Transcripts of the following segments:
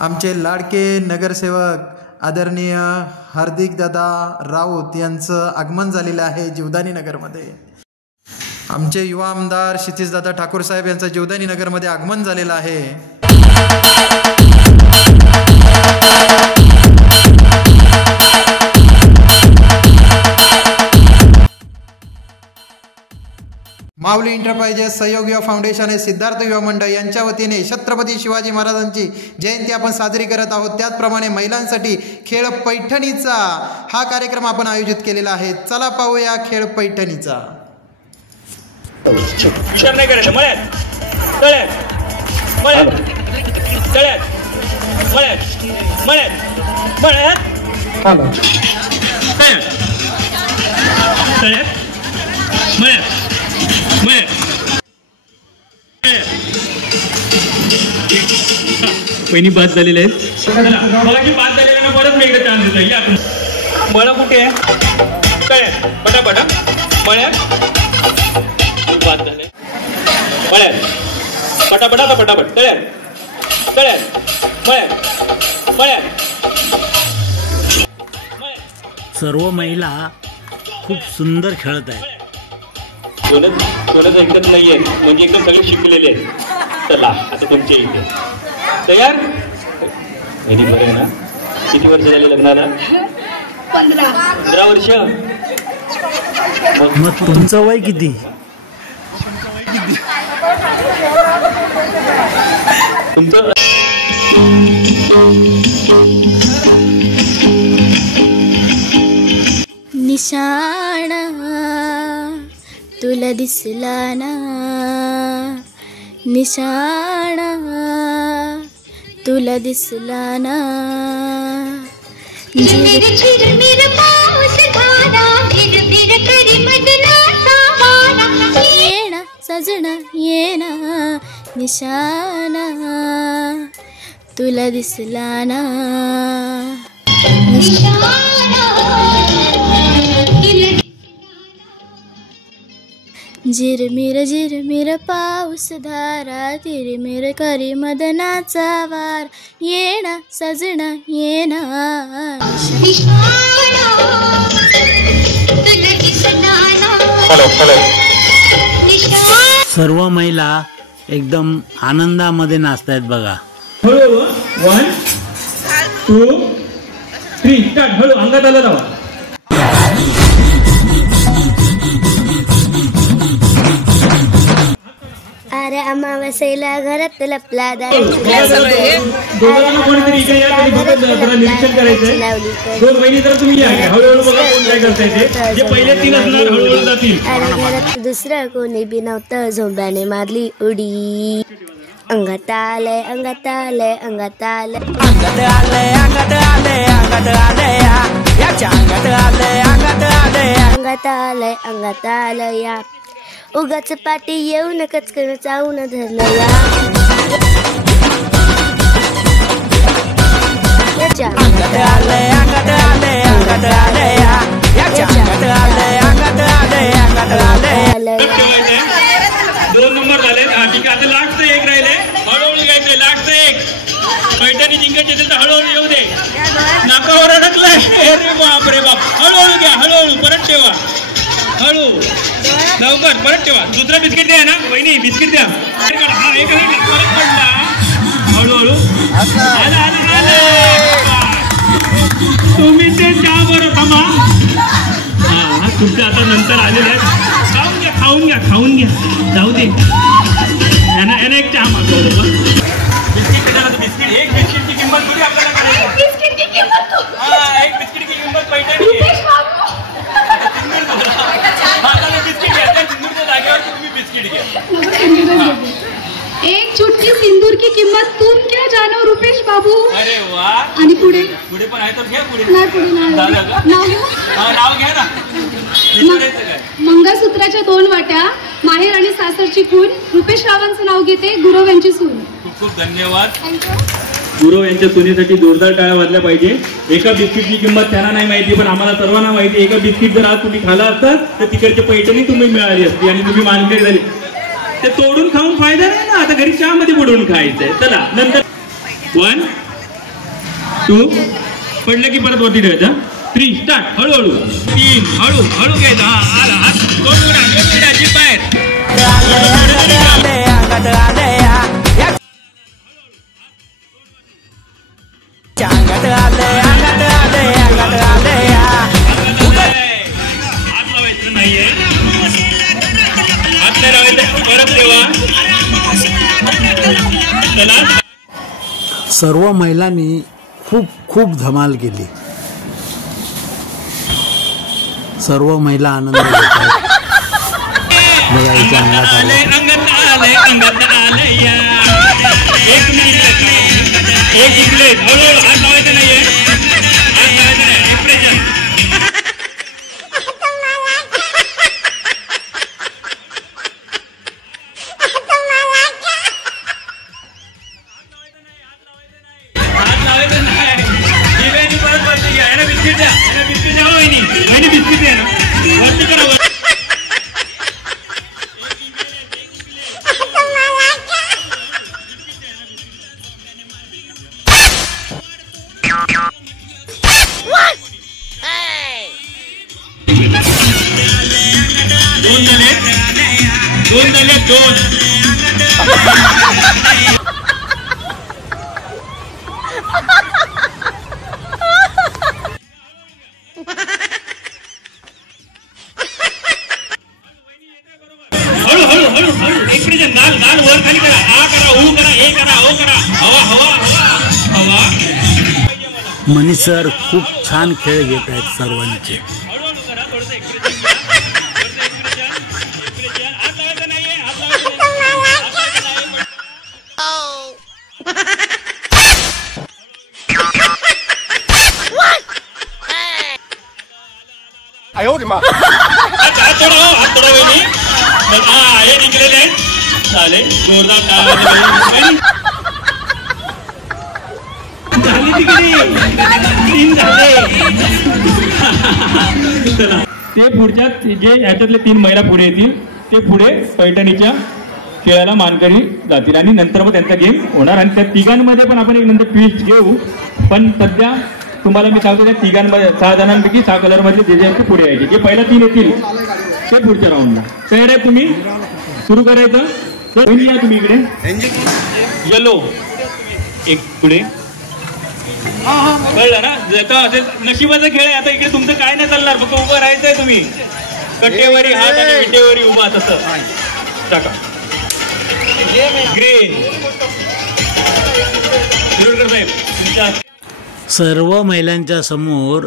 आमचे लाडके नगरसेवक आदरणीय हार्दिक दादा राऊत यांचं आगमन झालेलं आहे जीवदानी नगरमध्ये। आमचे युवा आमदार क्षितिजदादा ठाकूर साहेब यांचं जीवदानी नगरमध्ये आगमन झालेलं आहे। माऊली एंटरप्राइजेस सहयोग युवा फाउंडेशन आणि सिद्धार्थ युवा मंडळ यांच्या वतीने छत्रपती शिवाजी महाराजांची जयंती आपण साजरी करत आहोत। त्याचप्रमाणे महिलांसाठी खेळ पैठणीचा हा कार्यक्रम आपण आयोजित केलेला आहे। चला पाहूया खेळ पैठणीचा। नाही करायचं मळ्यात तळ्यात मळ्यात तळ्यात मळ्यात मळ्यात मळ्यात तळ्यात मळ्यात पहिली बाद झालेली आहे। बाद झालेल्या परत मी एकदा चान्स देतो। या मळ कुठे आहे? तळ्यात पटापटा मळ्यात बाद झाले मळ्यात पटापटा पटापट तळ्यात तळ्यात मळ्यात मळ्यात। सर्व महिला खूप सुंदर खेळत आहेत। कोणच ऐकत नाहीये म्हणजे एकदम सगळे शिकलेले आहेत। चला आता तुमच्या इथे तयार? बरं आहे ना? किती वर्ष झाले लग्नाला? 15 वर्ष। मग तुमचं वय किती? तुमचं निशाणा तुला दिसला ना, निशाणा तुला दिसला ना। झिरमिर पाऊस धारा भिरभिर करी मदनाचा वारा। येणा सजना येणा निशाणा तुला दिसला ना, झिरमिर पाऊस धारा तिरमिर करी मदनाचा वार। येणा सजना येणा सर्व महिला एकदम आनंदामध्ये नाचतायत बघा। हळू 1 2 3 स्टार्ट। हळू अंगात आलं जावा। अरे अमावस्येला घरात लपला कोणीतरी इकडे या निरीक्षण करायचंय। 2 महिने तर तुम्ही या हळूहळू बघा कोण काय करताय ते। जे पहिले 3 असणार हळूहळू जातील। अरे घरात दुसरं कोणी बी नव्हतं झोंब्याने मारली उडी। अंगात आलंय अंगात आलंय अंगात आलंय अंगात आलंय अंगात आलंय अंगात आलंय याच्या अंगात आलंय अंगात आलंय अंगात आलंय अंगात आलंय या। उगाच पाठी येऊ नकच करून चावून धरलं या। अंगात आलंय अंगात आलंय अंगात आलंय याच्या अंगात आलंय अंगात आलंय अंगात आलंय। 2 नंबर झाले। ठीक आहे आता लास्ट 1 राहिले। हळूहळू घ्यायचंय लास्ट 1। पैठणी जिंकायची असेल तर हळूहळू येऊ दे। नाकावर अडकलाय। अरे बाप रे बाप। हळूहळू घ्या हळूहळू परत ठेवा हळू लवकर परत ठेवा। दुसरा बिस्किट द्या ना वहिनी बिस्किट द्या। हा एक परत पडला हळूहळू तुम्ही ते चहा बरं थांबा। हा तुमचे आता नंतर आलेले आहेत। खाऊन घ्या खाऊन घ्या जाऊ दे। यांना एक चहा मागवलं बिस्किट बिस्किट। एक बिस्किटची किंमत थोडी आपल्याला करायची। एक बिस्किटची किंमत पैठणी आहे। एक चुटकी सिंदूर की किंमत तुम क्या जानो रुपेश बाबू। अरे वाह। आणि पुढे पुढे पण आहे तर घ्या पुढे। नाही पुढे नाव घ्या ना। मंगळसूत्राच्या 2 वाट्या माहेर आणि सासरची खून रुपेश रावांचं नाव घेते गुरव यांची सून। खूप खूप धन्यवाद। गुरव यांच्या सुनेसाठी जोरदार टाळ्या वाजल्या पाहिजे। एका बिस्किटची किंमत त्यांना नाही माहिती पण आम्हाला सर्वांना माहिती। एका बिस्किट जर आज तुम्ही खाला असतात तर तिकडचे पैठणी तुम्ही मिळाली असती आणि तुम्ही मानकरी झाली। ते तोडून खाऊन फायदा नाही ना। आता घरी चहा मध्ये बुडवून खायचंय। चला नंतर 1 2 पडलं की परत वरती ठेवायचं. 3 स्टार्ट. हळूहळू 3 हळू घ्यायचा. हा आला हात दोन उड्या जीप बाहेर. अंगात आले या अंगात आले अंगात आले अंगात आले या. हात लावायचं नाहीये. हात नाही लावायचं. परत ठेवा. चला. सर्व महिलांनी खूप धमाल केली. सर्व महिला आनंद घेत आहेत. अंगात आले या. 1 मिनिट हळूहळू हात लावायचं नाहीये. हात लावायचं नाही. एक्सप्रेशन. हात लावायचं नाही. दिव्यानी परत वरती घ्या. याला बिस्किट द्या. वहिनी बिस्किट द्या ना. वरती करा. दोन झाले. हळू एक्सप्रेशन. नाल वर खाली करा. आ करा, ऊ करा, ए करा, ओ करा. हवा. मनी सर खूप छान खेळ घेत आहेत सर्वांचे. हळूहळू करा. थोडंसं एक्सप्रेशन. हात लावायचं नाहीये. हात थोडा वहिनी. हा हे निघलेले आहेत. चालेल. जोरदार झाली तिकडे. 3 झाले. चला ते पुढच्या जे ह्याच्यातले 3 महिला पुढे येतील ते पुढे पैठणीच्या खेळाला मानकरी जातील आणि नंतर मग त्यांचा गेम होणार. आणि त्या तिघांमध्ये पण आपण एक नंतर ट्विस्ट घेऊ. पण सध्या तुम्हाला मी सांगतो त्या तिघांमध्ये 6 जणांपैकी 6 कलरमधले जे जे पुढे यायचे. जे पहिला 3 येतील ते पुढच्या राऊंडला तयार आहे. तुम्ही सुरू करायचं. तर या तुम्ही इकडे. येलो एक पुढे. कळलं ना. असेल नशिबाचा खेळ आहे. आता इकडे तुमचं काय नाही चालणार. फक्त उभं राहायचंय तुम्ही. कट्टेवरी हात आणि विटेवरी उभा तसं टाका. ग्रीन. शिरोडकर साहेब. सर्व महिलांच्या समोर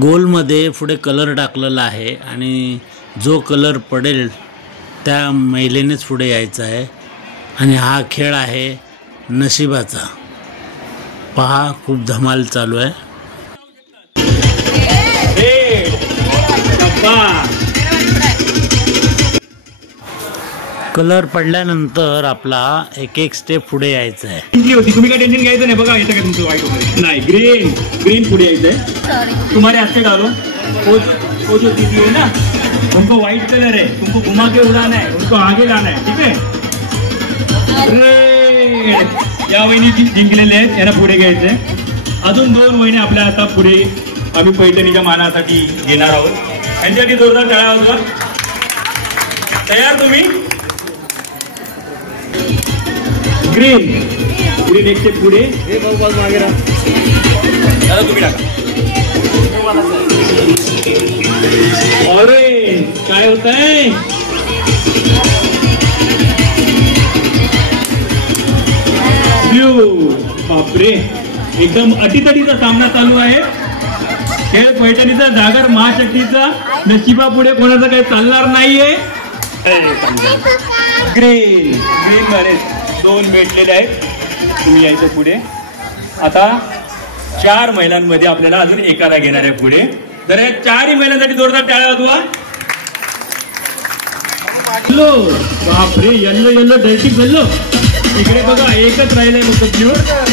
गोलमध्ये पुढे कलर टाकलेला आहे आणि जो कलर पडेल त्या महिलेनेच पुढे यायचा आहे. आणि हा खेळ आहे नशिबाचा. पहा खूप धमाल चालू आहे. कलर पडल्यानंतर आपला एक स्टेप पुढे यायचं आहे. होती तुम्ही काय टेन्शन घ्यायचं नाही. बघा येतं का तुमचं वाईट वगैरे नाही. ग्रीन पुढे यायचंय. तुम्हारे हाथ डालो. वो जो दीदी है ना उनको व्हाइट कलर है. तुमको घुमा के उड़ाना है. उनको आगे लाना है. ठीक है. रेड या वहिनी जिंकलेले आहेत. यांना पुढे घ्यायचंय. अजून 2 वहिनी आपल्या आता पुढे आम्ही पैठणीच्या मानासाठी घेणार आहोत. त्यांच्यासाठी जोरदार टाळ्या वाजवा. तयार तुम्ही. ग्रीन एक स्टेप पुढे. दादा तुम्ही टाका. ऑरेंज काय होत आहे. ब्ल्यू. बापरे एकदम अटीतटीचा सामना चालू आहे. खेळ पैठणीचा जागर महाशक्तीचा. नशिबा पुढे कोणाचं काही चालणार नाहीये. ग्रीन मध्ये 2 भेटलेले आहेत. तुम्ही यायचं पुढे. आता 4 महिलांमध्ये आपल्याला अजून एकाला घेणार आहे पुढे. तर या 4ही महिलांसाठी जोरदार टाळ्या वाजवा. बापरे येल्लो डर्टी येल्लो. इकडे बघा एकच राहिलंय फक्त ब्ल्यू.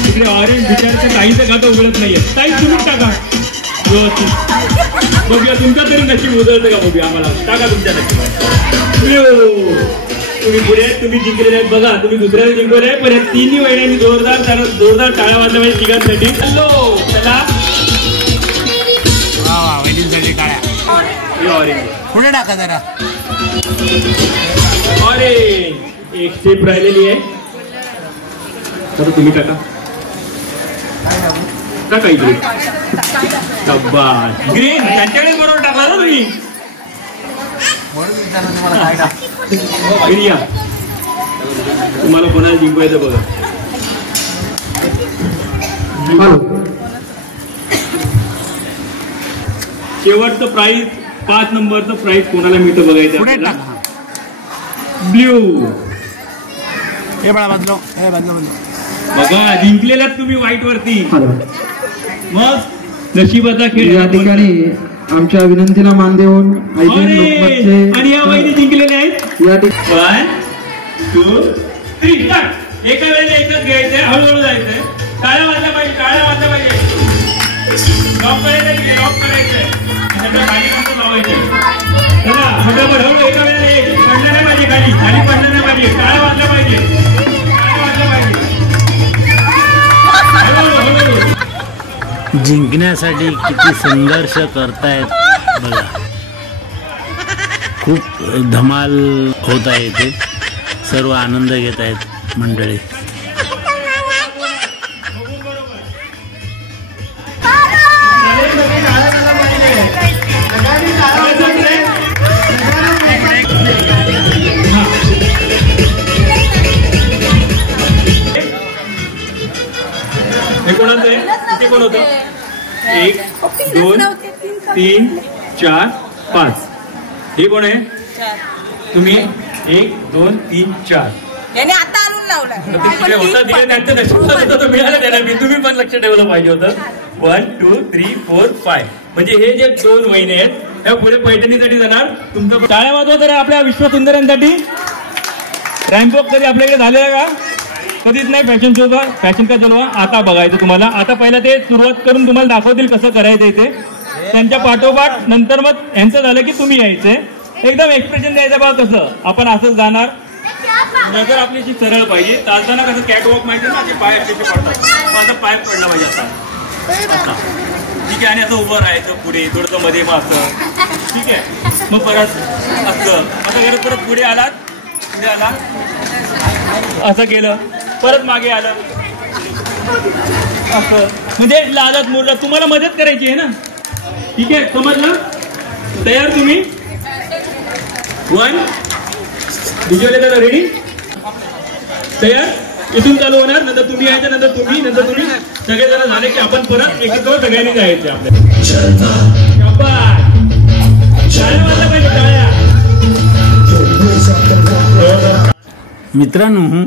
इकडे ऑरेंज विचारचं काहीच खातं उघडत नाहीये. काही तुम्ही टाका व्यवस्थित. बघूया तुमचं तरी नशीब उजळतं का. बघूया आम्हाला. टाका तुमच्या नशीब. ब्ल्यू तुम्ही पुढे आहेत, तुम्ही जिंकलेले आहेत. बघा तुम्ही दुसऱ्याला जिंकवले पण या तिन्ही वहिन्यांनी जोरदार टाळ्या वाजल्या पाहिजे तिघांसाठी. हॅलो चला पुढे टाका जरा. ऑरेंज एक स्टेप राहिलेली आहे. तर तुम्ही टाका टाका इकडे. ग्रीन त्यांच्याकडे बरोबर टाकला ना तुम्ही. तुम्हाला कोणाला जिंकवायचं बघा. शेवटचं प्राइज 5 नंबरचं प्राइज कोणाला मिळतं बघायचं. ब्ल्यू हे बघा बदलो बघा जिंकलेल्यात तुम्ही व्हाईट वरती. मग नशिबाचा खेळ या ठिकाणी आमच्या विनंतीला मान देऊन आणि या वहिनी जिंकलेल्या आहेत. या ठिकाणी 1 2 3 एका वेळेला एकच घ्यायचंय. हळूहळू जायचंय. टाळ्या वाजल्या पाहिजे टाळ्या वाजल्या पाहिजे. लॉक करायचंय लॉक करायचंय. खाली कसं लावायचंय. चला फटाफट हळू एका वेळेला एक. पडलं नाही पाहिजे खाली खाली पडलं नाही पाहिजे. टाळ्या वाजल्या पाहिजे टाळ्या वाजल्या पाहिजे. जिंकण्यासाठी किती संघर्ष करतायत बघा. खूप धमाल होत आहे इथे. सर्व आनंद घेत आहेत मंडळी. हे कोणाचं आहे किती कोण होतं. 1 2 3 4 5 हे कोण आहे. तुम्ही 1 2 3 4 याने आता आणून लावला. मिळालं त्याला. मी तुम्ही पण लक्ष ठेवलं पाहिजे होतं. 1 2 3 4 5 म्हणजे हे जे 2 महिने आहेत ह्या पुढे पैठणीसाठी जाणार. तुमचं टाळ्या वाजवा तर आपल्या विश्वसुंदरांसाठी. रॅम्पवॉक कधी आपल्याकडे झालेला का. कधीच नाही. फॅशन शो का फॅशन का जलवा आता बघायचं तुम्हाला. आता पहिला ते सुरुवात करून तुम्हाला दाखवतील कसं करायचं इथे. त्यांच्या पाठोपाठ नंतर मग यांचं झालं की तुम्ही यायचंय. एकदम एक्सप्रेशन द्यायचं बघा कसं. आपण असंच जाणार. नजर आपल्याशी सरळ पाहिजे. चालताना कसं कॅटवॉक माहिती ना. पाय असे पडतात. माझा पाय पडला पाहिजे आता. ठीक आहे. आणि असं उभं राहायचं पुढे थोडंसं मध्ये मग असं. ठीक आहे. मग परत असं असं करत परत पुढे आलात. पुढे आला असं केलं परत मागे आलं असं. म्हणजे लालत मोडला. तुम्हाला मदत करायची आहे ना. ठीक आहे समजलं. तयार तुम्ही. 1 व्हिज्युअल येतात रेडी. तयार. इथून चालू होणार. नंतर तुम्ही यायचं नंतर तुम्ही सगळेजण झाले की आपण परत एकत्र सगळ्यांनी जायचं आपल्याला. टाळ्या वाजल्या पाहिजे टाळ्या. मित्रांनो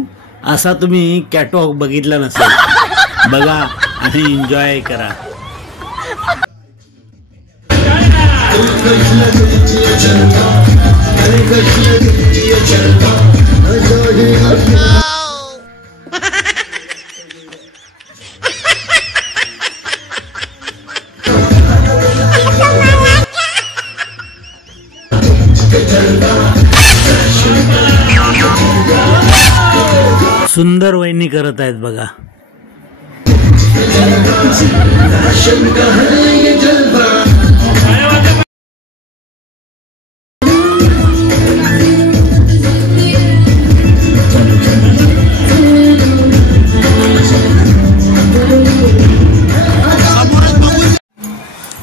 असा तुम्ही कॅटवॉक बघितला नसेल. बघा आणि एन्जॉय करा. सुंदर वहिनी करत आहेत बघा.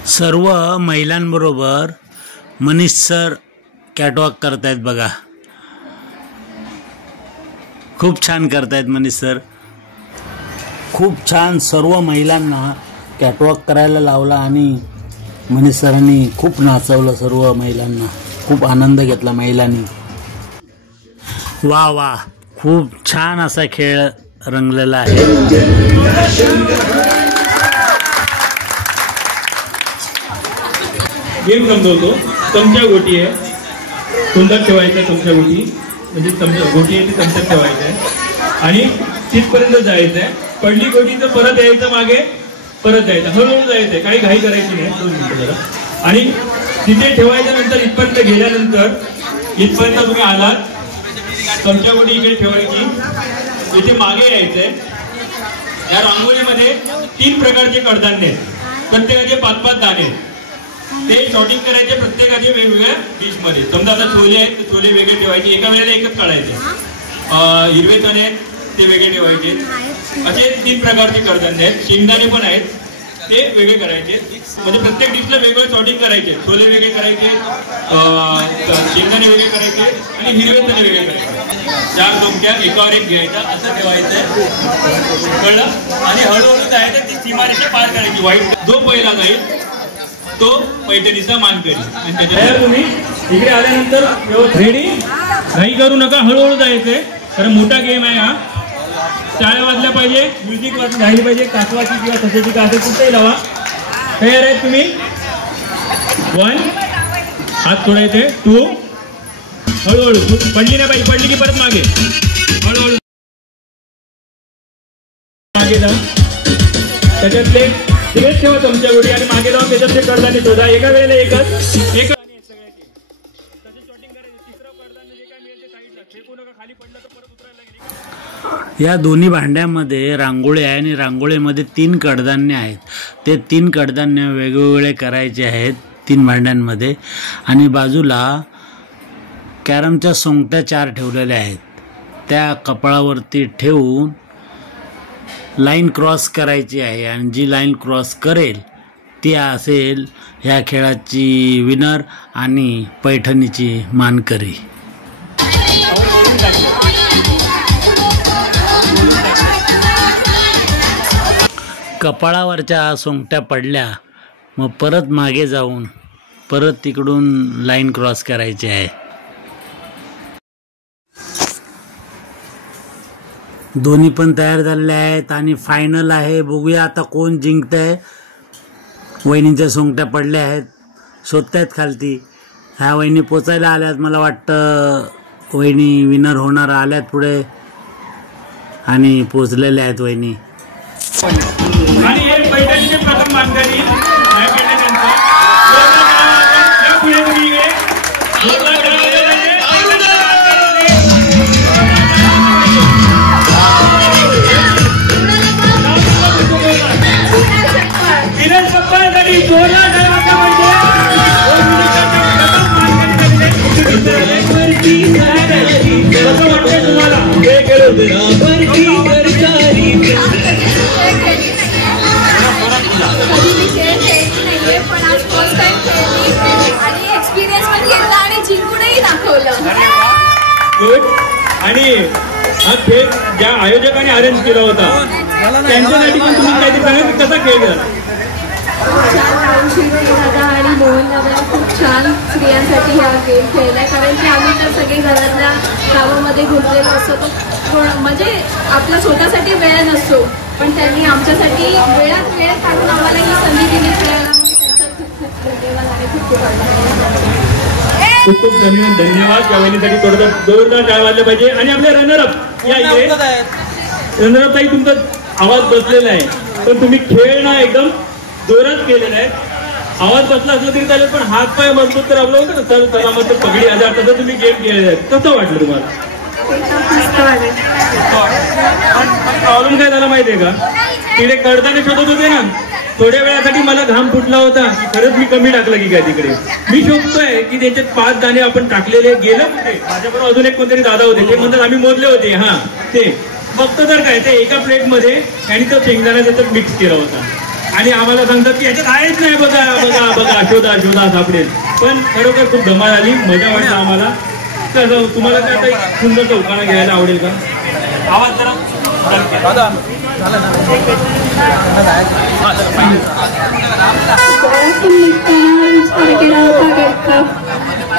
सर्व महिलांबरोबर मनीष सर कॅटवॉक करतायत बघा. खूप छान करतायत मनीष सर. खूप छान सर्व महिलांना कॅटवॉक करायला लावला आणि मनीष सरांनी खूप नाचवलं सर्व महिलांना. खूप आनंद घेतला महिलांनी. वा वा खूप छान असा खेळ रंगलेला आहे. गेम समजवतो. चमचा गोटी आहे. सुंदर ठेवायचं चमचा गोटी. म्हणजे चमचा गोटी आहे ती चमच्यात ठेवायचं आहे आणि तिथपर्यंत जायचं आहे. पडली गोटी तर परत यायचं मागे परत जायचं. हळूहळू जायचंय. काही घाई करायची नाही. 2 मिनिटं जरा. आणि तिथे ठेवायच्या नंतर इथपर्यंत गेल्यानंतर इथपर्यंत तुम्ही आलात चमच्यागोटी इकडे ठेवायची, इथे मागे यायचंय. या रांगोळीमध्ये 3 प्रकारचे कडधान्य आहेत, प्रत्येकाचे 5-5 दाणे. ते शॉर्टिंग करायचे प्रत्येकाचे वेगवेगळ्या डिश मध्ये. समजा आता छोले आहेत तर छोले वेगळे ठेवायचे, एका वेळेला एकच काढायचे. हिरवे चणे आहेत ते वेगळे ठेवायचे. असे 3 प्रकारचे कडधान्य आहेत. शेंगदाणे पण आहेत ते वेगळे करायचे. म्हणजे प्रत्येक डिशला वेगवेगळे शॉर्टिंग करायचे. छोले वेगळे करायचे, शेंगदाणे वेगळे करायचे आणि हिरवे चणे वेगळे करायचे. 4 चमच्या एकावर एक घ्यायचा, असं ठेवायचं, कळलं. आणि हळूहळू जायचं, ती सीमारेषा पार करायची. वाईट जो पहिला जाईल तो पैठणीचा मानकरी. आणि त्याच्या तुम्ही इकडे आल्यानंतर रेडी घाई करू नका, हळूहळू जायचंय, कारण मोठा गेम आहे हा. टाळ्या वाजल्या पाहिजे, म्युझिक झाली पाहिजे, कासवाची किंवा तसेची कासं कुठेही लावा. तयार आहेत तुम्ही? 1 हात सोडायचे, 2 हळूहळू, पडली नाही पाहिजे, पडली की परत मागे, हळूहळू मागे जा. त्याच्यातले तिकडेच ठेवा चमच्या गोटी आणि मागे जाऊन त्याच्यातले कडधान्य शोधा. एका वेळेला एकच या दोन्ही भांड्यामध्ये रांगोळी आहे आणि रांगोळीमध्ये 3 कडधान्य आहेत. ते 3 कडधान्य वेगवेगळे करायचे आहेत 3 भांड्यांमध्ये. आणि बाजूला कॅरमच्या सोंगट्या 4 ठेवलेल्या आहेत. त्या कपाळावरती ठेवून लाईन क्रॉस करायची आहे आणि जी लाईन क्रॉस करेल ती असेल ह्या खेळाची विनर आणि पैठणीची मानकरी. कपाळावरच्या सोंगट्या पडल्या, मग परत मागे जाऊन परत तिकडून लाईन क्रॉस करायची आहे. दोन्ही पण तयार झालेले आहेत आणि फायनल आहे. बघूया आता कोण जिंकतंय. वहिनींच्या सोंगट्या पडल्या आहेत, शोधतायत खालती. ह्या वहिनी पोचायला आल्यात, मला वाटतं वहिनी विनर होणार आल्यात पुढे आणि पोचलेल्या आहेत वहिनी. आणि हे पैठणीचे प्रथम मानकरी तुम्हाला पण आज फर्स्ट टाइम खेळली आणि एक्सपिरियन्स पण घेतला आणि जिंकूनही दाखवलं. आणि हा खेळ ज्या आयोजकांनी अरेंज केला होता त्यांच्यासाठी पण तुम्ही काहीतरी सांगा की कसा खेळ झाला. दादा आणि मोहन दादा खूप छान स्त्रियांसाठी हा गेम खेळला, कारण की आम्ही तर सगळे घरातल्या गावामध्ये घुमलेलो असतो, म्हणजे आपल्या स्वतःसाठी वेळ नसतो, पण त्यांनी आमच्यासाठी वेळात वेळ काढून आम्हाला ही संधी दिली खेळायला. खूप खूप धन्यवाद. त्या वहिनीसाठी जोरदार टाळ्या वाजल्या पाहिजे. आणि आपले रनरअप या इथे, रनरअप ताई तुमचा आवाज बसलेला आहे, पण तुम्ही खेळ ना एकदम जोरात केलेला आहे. आवाज बसला असला तरी चालेल, पण हात पाय मजबूत तर आपलं होतं ना, सर सलामत पगडी हजार, तसं तुम्ही गेम खेळलेला आहे. कसं वाटलं तुम्हाला? प्रॉब्लेम काय झाला माहितीये का, तिकडे कडधान्य शोधत होते ना, थोड्या वेळासाठी मला घाम फुटला होता की खरंच मी कमी टाकलं की काय. तिकडे मी शोधतोय की त्यांच्यात 5 दाणे आपण टाकलेले गेलं कुठे. माझ्याबरोबर अजून एक कोणतरी दादा होते, ते म्हणतात आम्ही मोजले होते. हा ते फक्त तर काय ते एका प्लेटमध्ये त्यांनी तो शेंगदाणा त्याच्यात मिक्स केला होता आणि आम्हाला सांगतात की याच्यात आहेच नाही, बघा बघा बघा, शोधा शोधा सापडेल. पण खरोखर खूप धमाल आली, मजा वाटला आम्हाला. तर तुम्हाला काय काही सुंदर चौकाना घ्यायला आवडेल का? आवाज जरा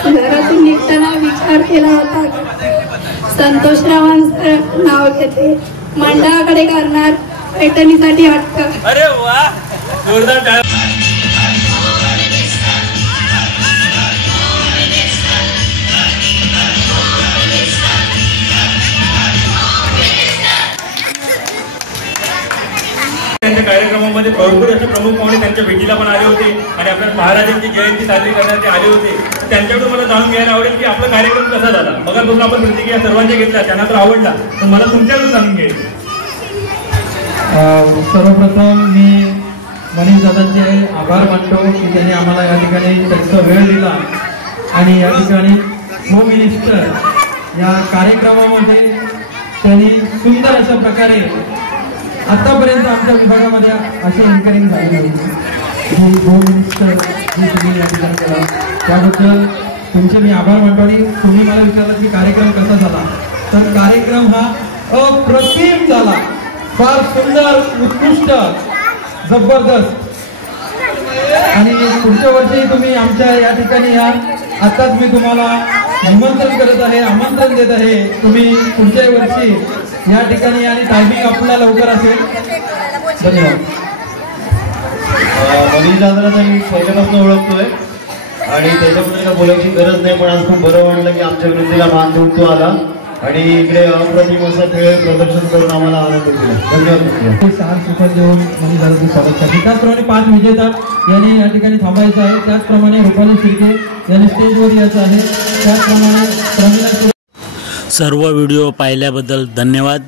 घरातून निघताना विचार केला होता, संतोषरावांचं नाव घेते, मंडळाकडे करणार पैठणीसाठी हट्ट. अरे वा, जोरदार टाळ्या. त्यांच्या कार्यक्रमामध्ये भरपूर असे प्रमुख पाहुणे त्यांच्या भेटीला पण आले होते आणि आपल्या महाराजांची जयंती साजरी करण्यासाठी आले होते. त्यांच्याकडून मला जाणून घ्यायला आवडेल की आपला कार्यक्रम कसा झाला. बघा तुम्ही आपण प्रतिक्रिया सर्वांच्या घेतल्या, त्यांना तर आवडला, तर मला तुमच्याकडून जाणून घ्यायचं. सर्वप्रथम मी मनीष दादांचे आभार मानतो की त्यांनी आम्हाला या ठिकाणी त्यांचा वेळ दिला आणि या ठिकाणी होम मिनिस्टर या कार्यक्रमामध्ये त्यांनी सुंदर अशा प्रकारे आतापर्यंत आमच्या विभागामध्ये अशी एन्करेज झाली होती की होम मिनिस्टर जी तुम्ही या ठिकाणी केला त्याबद्दल तुमचे मी आभार मानतो. आणि तुम्ही मला विचारलं की कार्यक्रम कसा झाला, तर कार्यक्रम हा अप्रतिम झाला, फार सुंदर, उत्कृष्ट, जबरदस्त. आणि पुढच्या वर्षी तुम्ही आमच्या या ठिकाणी या. आताच मी तुम्हाला निमंत्रण करत आहे, आमंत्रण देत आहे, तुम्ही पुढच्या वर्षी या ठिकाणी आणि टायमिंग आपला लवकर असेल. धन्यवाद. मनीष दादाला तर मी पहिल्यापासून ओळखतोय आणि त्याच्याबद्दल काय बोलायची गरज नाही, पण आज खूप बरं वाटलं की आमच्या विनंतीला मान देऊन तो आला आणि इकडे अप्रतिम असा खेळ प्रदर्शन करून आम्हाला आनंद दिला. धन्यवाद. सहा सुपर देऊन मनीष दादाचं स्वागत करते. त्याचप्रमाणे 5 विजेता यांनी या ठिकाणी थांबायचं आहे. त्याचप्रमाणे रुपाली शिर्के यांनी स्टेजवर यायचं आहे. त्याचप्रमाणे प्रमिला. सर्व व्हिडिओ पाहिल्याबद्दल धन्यवाद.